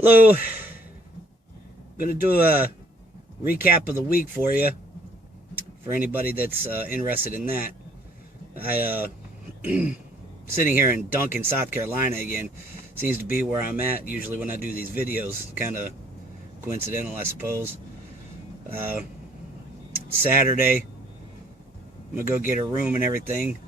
Hello, gonna do a recap of the week for you, for anybody that's interested in that. I sitting here in Duncan, South Carolina again. Seems to be where I'm at usually when I do these videos. Kind of coincidental, I suppose. Saturday, I'm gonna go get a room and everything.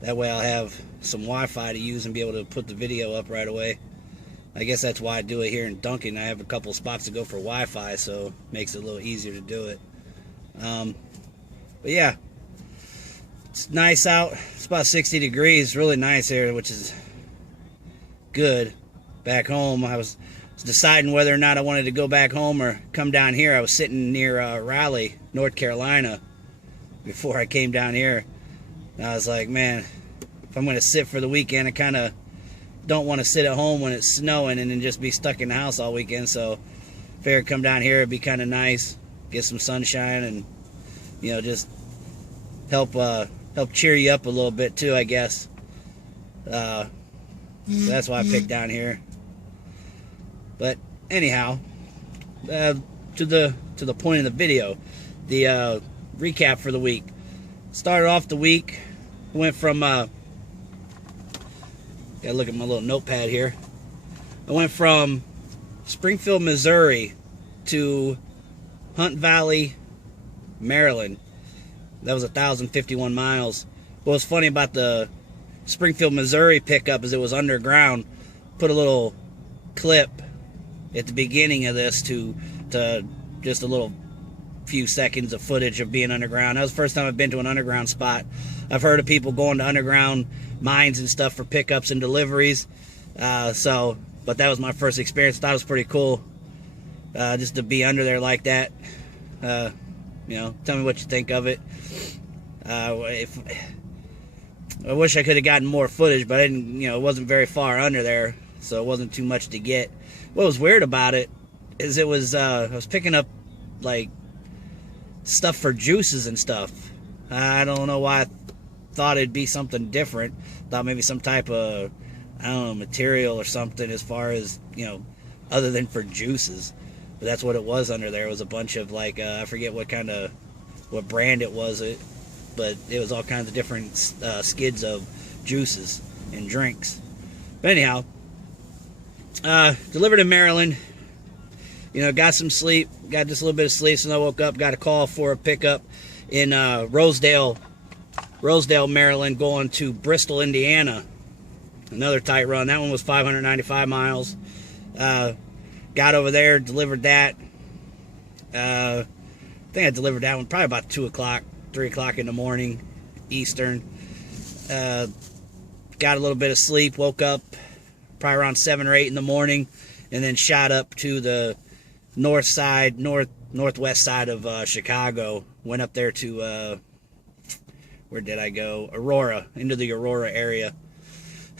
That way I'll have some Wi-Fi to use and be able to put the video up right away. I guess that's why I do it here in Duncan. I have a couple spots to go for Wi-Fi, so it makes it a little easier to do it. But yeah, it's nice out. It's about 60 degrees. Really nice here, which is good. Back home, I was deciding whether or not I wanted to go back home or come down here. I was sitting near Raleigh, North Carolina, before I came down here. And I was like, man, if I'm going to sit for the weekend, I kind of don't want to sit at home when it's snowing and then just be stuck in the house all weekend. So figured come down here, it'd be kind of nice, get some sunshine, and just help cheer you up a little bit too, I guess. So that's why I picked down here. But anyhow, to the point of the video, the recap for the week. Started off the week, went from gotta look at my little notepad here. I went from Springfield, Missouri to Hunt Valley, Maryland. That was 1,051 miles. What was funny about the Springfield, Missouri pickup is it was underground. Put a little clip at the beginning of this to just a little few seconds of footage of being underground. That was the first time I've been to an underground spot. I've heard of people going to underground mines and stuff for pickups and deliveries. But that was my first experience. Thought it was pretty cool, just to be under there like that. Tell me what you think of it. I wish I could have gotten more footage, but I didn't. It wasn't very far under there, so it wasn't too much to get. What was weird about it is I was picking up like stuff for juices and stuff. I don't know why I thought it'd be something different. Thought maybe some type of, I don't know, material or something as far as, other than for juices. But that's what it was under there. It was a bunch of like, I forget what brand it was, but it was all kinds of different skids of juices and drinks. But anyhow, delivered in Maryland. Got some sleep, got just a little bit of sleep, so I woke up, got a call for a pickup in Rosedale, Maryland, going to Bristol, Indiana. Another tight run. That one was 595 miles. Got over there, delivered that. I think I delivered that one probably about 2 o'clock, 3 o'clock in the morning, Eastern. Got a little bit of sleep, woke up probably around 7 or 8 in the morning, and then shot up to the northwest side of Chicago. Went up there to where did I go? Aurora, into the Aurora area,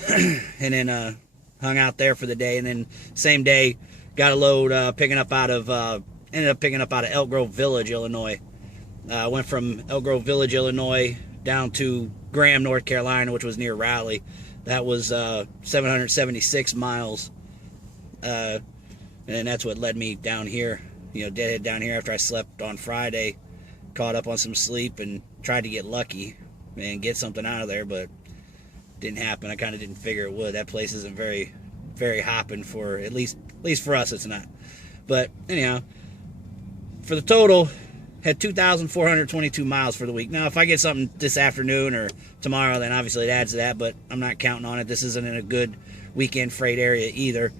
and then hung out there for the day. And then same day, got a load ended up picking up out of Elk Grove Village, Illinois. Went from Elk Grove Village, Illinois, down to Graham, North Carolina, which was near Raleigh. That was 776 miles. And that's what led me down here, deadhead down here after I slept on Friday, caught up on some sleep and tried to get lucky and get something out of there, but didn't happen. I kind of didn't figure it would. That place isn't very, very hopping for, at least for us, it's not. But anyhow, for the total, had 2,422 miles for the week. Now, if I get something this afternoon or tomorrow, then obviously it adds to that, but I'm not counting on it. This isn't in a good weekend freight area either.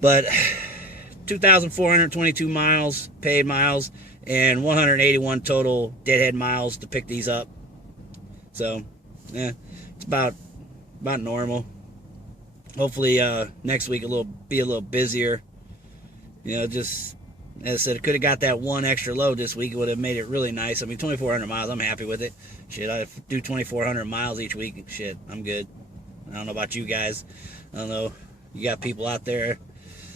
But 2,422 miles, paid miles, and 181 total deadhead miles to pick these up. So, yeah, it's about normal. Hopefully next week be a little busier. Just as I said, I could have got that one extra load this week. It would have made it really nice. I mean, 2,400 miles, I'm happy with it. Shit, I do 2,400 miles each week. Shit, I'm good. I don't know about you guys. I don't know. You got people out there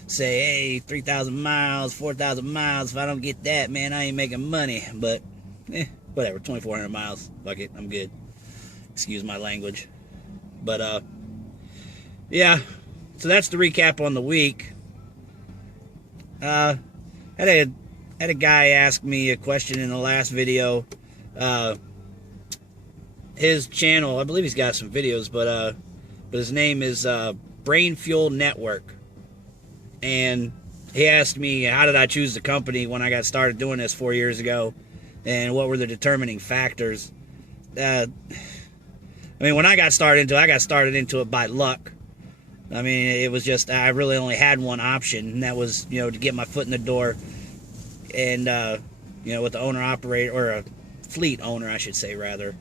say, hey, 3,000 miles, 4,000 miles. If I don't get that, man, I ain't making money. But, whatever, 2,400 miles. Fuck it, I'm good. Excuse my language. But, yeah, so that's the recap on the week. Had a had a guy ask me a question in the last video. His channel, I believe he's got some videos, but his name is Brain Fuel Network, and he asked me how did I choose the company when I got started doing this 4 years ago, and what were the determining factors. I mean, when I got started into it by luck. I mean, it was just, I really only had one option, and that was, to get my foot in the door, and, with the owner-operator, or a fleet owner, I should say, rather.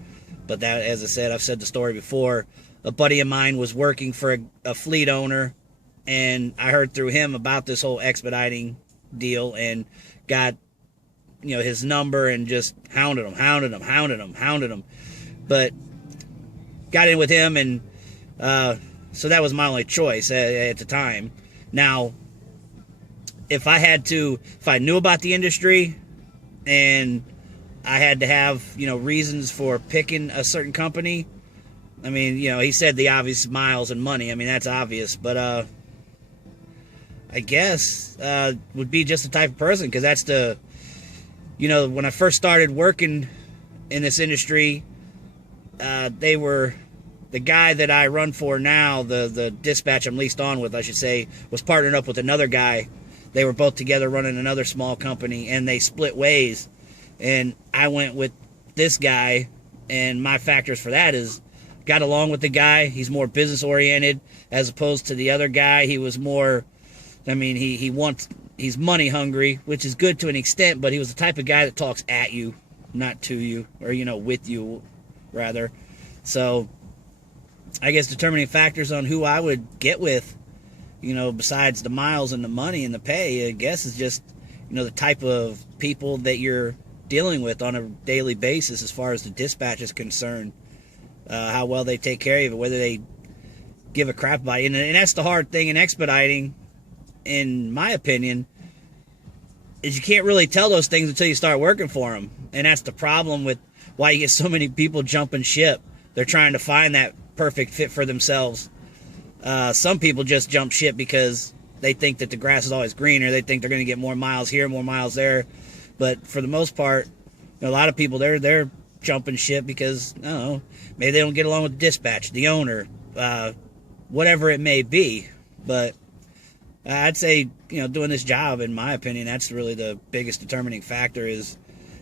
But that, as I said, I've said the story before. A buddy of mine was working for a fleet owner, and I heard through him about this whole expediting deal, and got, his number, and just hounded him. But got in with him, and, so that was my only choice at the time. Now, if I knew about the industry and I had to have, reasons for picking a certain company, I mean, he said the obvious, miles and money. I mean, that's obvious. But I guess would be just the type of person, because that's when I first started working in this industry, the guy that I run for now, the dispatch I'm leased on with, I should say, was partnered up with another guy. They were both together running another small company, and they split ways. And I went with this guy, and my factors for that is, got along with the guy. He's more business-oriented, as opposed to the other guy. He was more, I mean, he's money-hungry, which is good to an extent, but he was the type of guy that talks at you, not to you, or, with you, rather. So I guess determining factors on who I would get with, besides the miles and the money and the pay, I guess is just, the type of people that you're dealing with on a daily basis as far as the dispatch is concerned. How well they take care of it, whether they give a crap about it. And that's the hard thing in expediting, in my opinion, is you can't really tell those things until you start working for them. And that's the problem with why you get so many people jumping ship. They're trying to find that perfect fit for themselves. Some people just jump ship because they think that the grass is always greener. They think they're going to get more miles here, more miles there. But for the most part, a lot of people, they're jumping ship because, I don't know, maybe they don't get along with the dispatch, the owner, whatever it may be. But I'd say, doing this job, in my opinion, that's really the biggest determining factor, is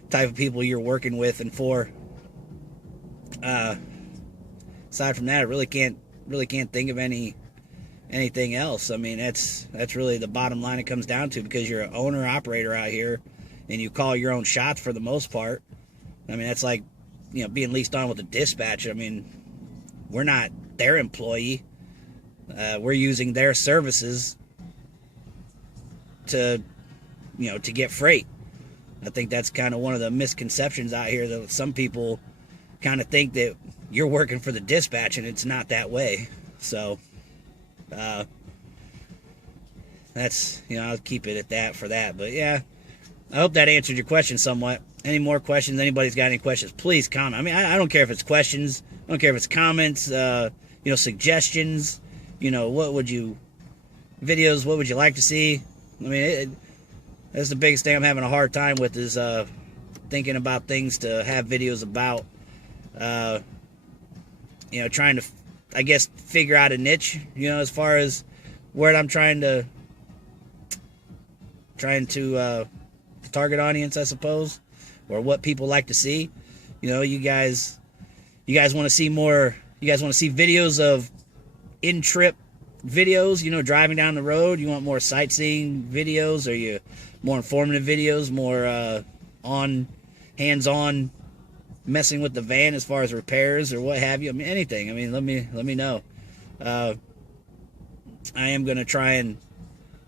the type of people you're working with and for. Aside from that, I really can't think of anything else. I mean, that's really the bottom line it comes down to, because you're an owner operator out here, and you call your own shots for the most part. I mean, that's like, being leased on with a dispatch. I mean, we're not their employee. We're using their services to get freight. I think that's kind of one of the misconceptions out here, that some people kind of think that you're working for the dispatch, and it's not that way. So that's, I'll keep it at that for that. But yeah, I hope that answered your question somewhat. Any more questions? Anybody's got any questions, please comment. I mean, I don't care if it's questions, I don't care if it's comments, suggestions, what would you like to see? I mean, that's the biggest thing I'm having a hard time with, is thinking about things to have videos about. Trying to, I guess, figure out a niche, as far as where I'm trying to target audience, I suppose, or what people like to see. You guys want to see more, you guys want to see videos of in-trip videos, driving down the road. You want more sightseeing videos, or you more informative videos, more hands-on messing with the van as far as repairs or what have you. I mean, anything. I mean, let me know. I am going to try and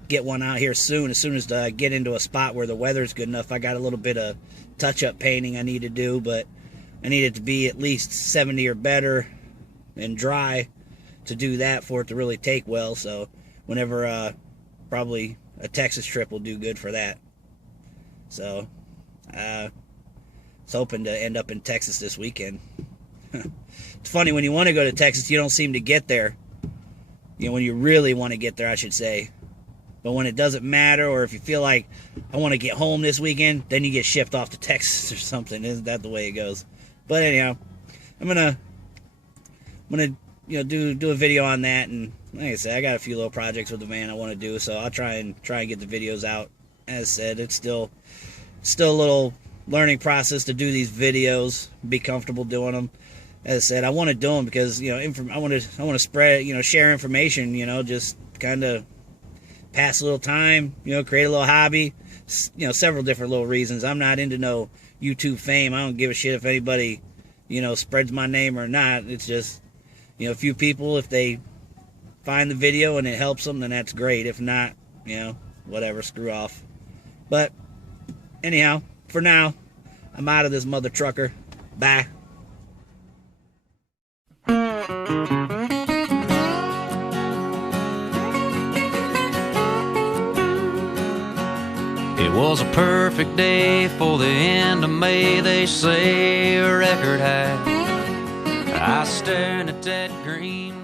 get one out here soon, as soon as I get into a spot where the weather's good enough. I got a little bit of touch-up painting I need to do, but I need it to be at least 70 or better and dry to do that, for it to really take well. So whenever, probably a Texas trip will do good for that. So I was hoping to end up in Texas this weekend. It's funny, when you want to go to Texas, you don't seem to get there. When you really want to get there, I should say. But when it doesn't matter, or if you feel like I want to get home this weekend, then you get shipped off to Texas or something. Isn't that the way it goes? But anyhow, I'm gonna do a video on that, and like I said, I got a few little projects with the van I want to do, so I'll try and get the videos out. As I said, it's still a little learning process to do these videos, be comfortable doing them. As I said, I want to do them because I want to spread, share information, just kind of pass a little time, create a little hobby, several different little reasons. I'm not into no YouTube fame. I don't give a shit if anybody, spreads my name or not. It's just, a few people, if they find the video and it helps them, then that's great. If not, whatever, screw off. But anyhow, for now, I'm out of this mother trucker. Bye. It was a perfect day for the end of May, they say, a record high. I staring at that green